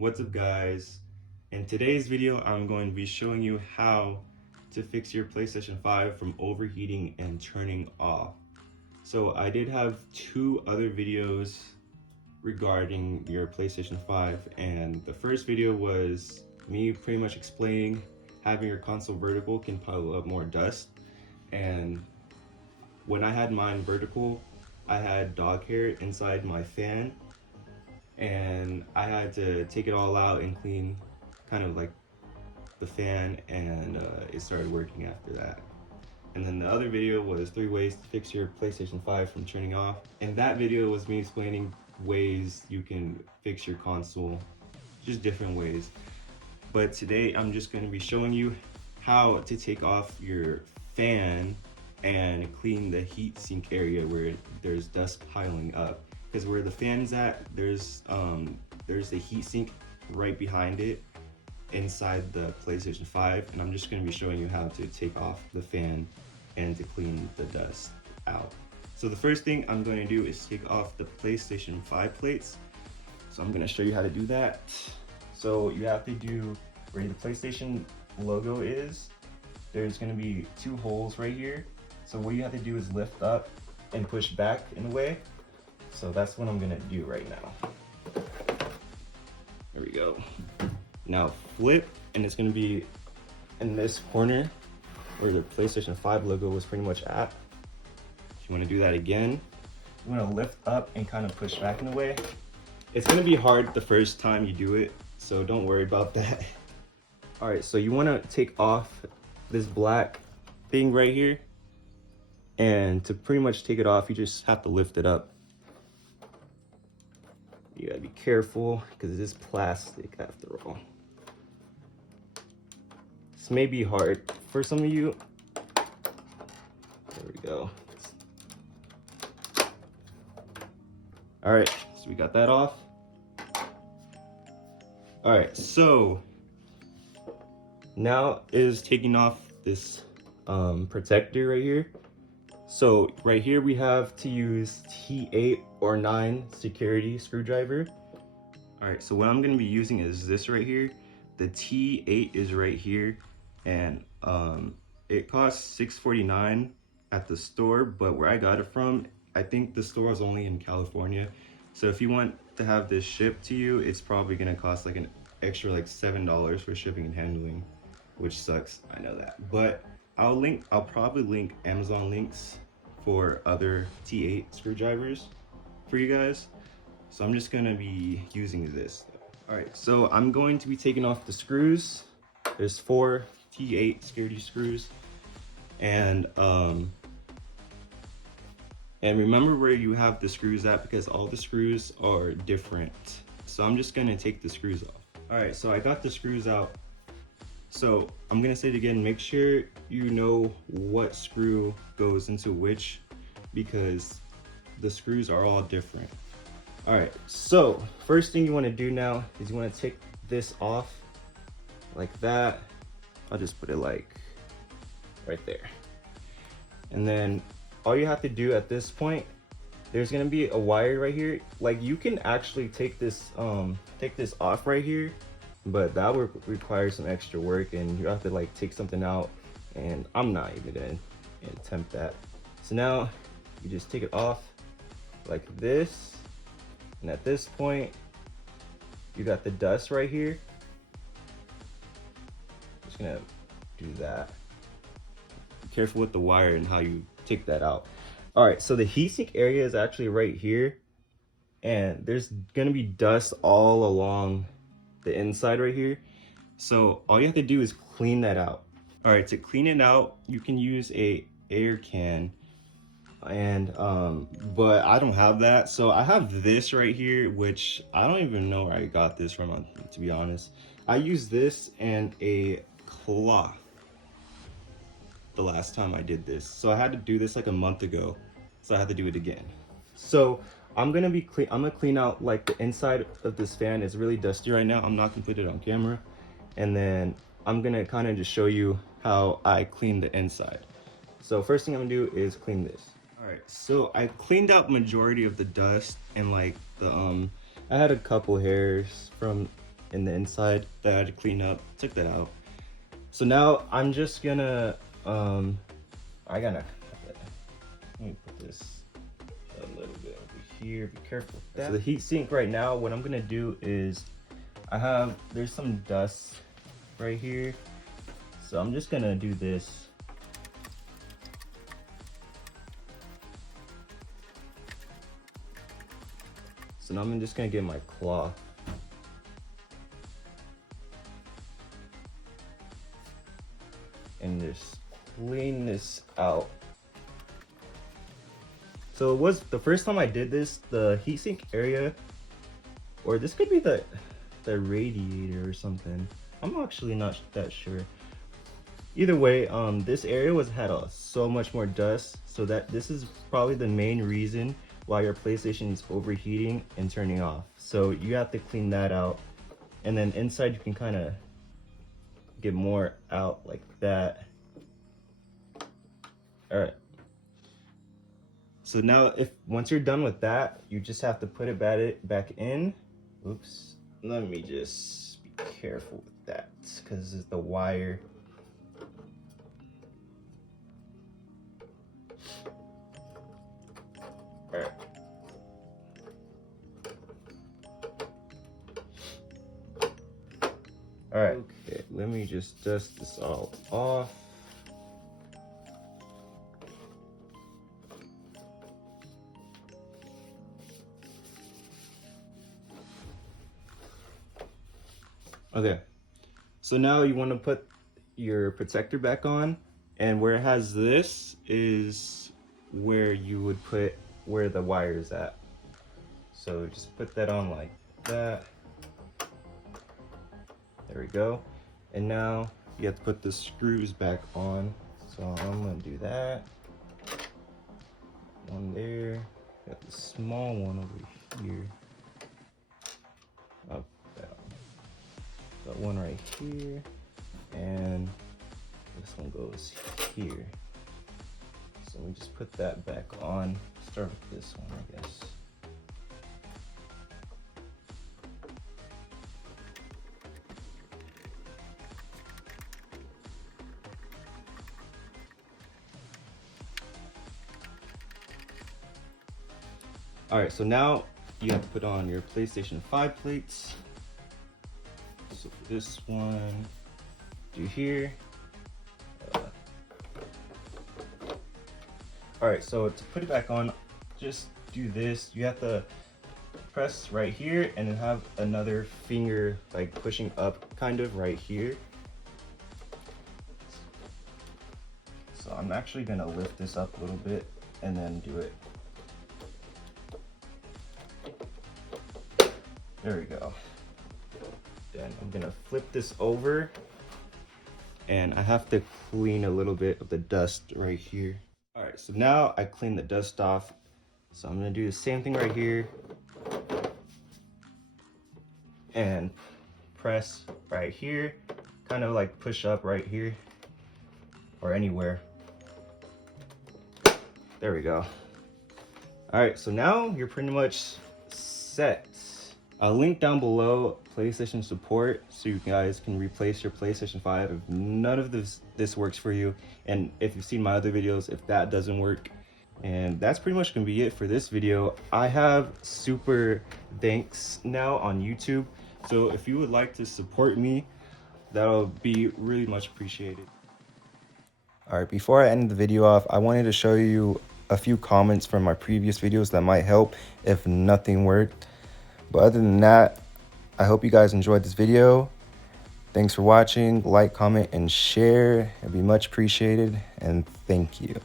What's up guys? In today's video I'm going to be showing you how to fix your PlayStation 5 from overheating and turning off. So I did have two other videos regarding your PlayStation 5, and the first video was me pretty much explaining having your console vertical can pile up more dust, and when I had mine vertical I had dog hair inside my fan and I had to take it all out and clean kind of like the fan, and it started working after that. And then the other video was 3 ways to fix your PlayStation 5 from turning off, and that video was me explaining ways you can fix your console, just different ways. But today I'm just going to be showing you how to take off your fan and clean the heat sink area where there's dust piling up. Because where the fan's at, there's a heat sink right behind it inside the PlayStation 5, and I'm just going to be showing you how to take off the fan and to clean the dust out. So the first thing I'm going to do is take off the PlayStation 5 plates. So I'm going to show you how to do that. So you have to do where the PlayStation logo is, there's going to be 2 holes right here. So what you have to do is lift up and push back in a way. So that's what I'm gonna do right now. There we go. Now flip, and it's gonna be in this corner where the PlayStation 5 logo was pretty much at. If you wanna do that again, you wanna lift up and kind of push back in a way. It's gonna be hard the first time you do it, so don't worry about that. All right, so you wanna take off this black thing right here, and to pretty much take it off, you just have to lift it up. You gotta be careful because it is plastic after all. This may be hard for some of you. There we go. All right, so we got that off. All right, so now is taking off this protector right here. So right here we have to use T8 or 9 security screwdriver. All right, so what I'm gonna be using is this right here. The T8 is right here, and it costs $6.49 at the store, but where I got it from, I think the store is only in California. So if you want to have this shipped to you, it's probably gonna cost like an extra like $7 for shipping and handling, which sucks, I know that. But I'll probably link Amazon links for other T8 screwdrivers for you guys. So I'm just gonna be using this. All right, so I'm going to be taking off the screws. There's 4 T8 security screws, and remember where you have the screws at, because all the screws are different. So I'm just gonna take the screws off. All right, so I got the screws out. So I'm gonna say it again, make sure you know what screw goes into which, because the screws are all different. All right, so first thing you wanna do now is you wanna take this off like that. I'll just put it like right there. And then all you have to do at this point, there's gonna be a wire right here. Like you can actually take this off right here, but that would require some extra work, and you have to like take something out, and I'm not even gonna attempt that. So now you just take it off like this, and at this point you got the dust right here. Just gonna do that. Be careful with the wire and how you take that out. All right, so the heatsink area is actually right here, and there's gonna be dust all along the inside right here. So all you have to do is clean that out. All right, to clean it out, you can use a air can, and but I don't have that. So I have this right here, which I don't even know where I got this from, to be honest. I used this and a cloth the last time I did this. So I had to do this like a month ago, so I had to do it again. So I'm gonna clean out like the inside of this fan. It's really dusty right now. I'm not gonna put it on camera. And then I'm gonna kind of just show you how I clean the inside. So first thing I'm gonna do is clean this. All right, so I cleaned out majority of the dust, and like the I had a couple hairs from in the inside that I had to clean up. Took that out. So now I'm just gonna let me put this a little bit over here. Be careful with that. So the heat sink right now, what I'm gonna do is there's some dust right here. So I'm just gonna do this. So now I'm just gonna get my cloth. And just clean this out. So it was the first time I did this, the heatsink area, or this could be the radiator or something. I'm actually not that sure. Either way, this area had so much more dust, so that this is probably the main reason why your PlayStation is overheating and turning off. So you have to clean that out, and then inside you can kind of get more out like that. All right. So now, once you're done with that, you just have to put it back in. Oops. Let me just be careful with that because it's the wire. All right. All right. Okay. Let me just dust this all off. Okay, so now you want to put your protector back on, and where it has this is where you would put where the wire is at. So just put that on like that. There we go. And now you have to put the screws back on. So I'm gonna do that. One there. Got the small one over here. Up, down. Got one right here, and this one goes here. So we just put that back on. Start with this one, I guess. All right, so now you have to put on your PlayStation 5 plates. So for this one, do here. All right, so to put it back on, just do this. You have to press right here and then have another finger like pushing up kind of right here. So I'm actually gonna lift this up a little bit and then do it. There we go. Then I'm gonna flip this over, and I have to clean a little bit of the dust right here. All right, so now I clean the dust off. So I'm gonna do the same thing right here and press right here, kind of like push up right here or anywhere. There we go. All right, so now you're pretty much set. I'll link down below PlayStation support so you guys can replace your PlayStation 5 if none of this works for you, and if you've seen my other videos if that doesn't work. And that's pretty much gonna be it for this video. I have super thanks now on YouTube, so if you would like to support me, that'll be really much appreciated. All right, before I end the video off, I wanted to show you a few comments from my previous videos that might help if nothing worked. But other than that, I hope you guys enjoyed this video. Thanks for watching. Like, comment, and share. It'd be much appreciated. And thank you.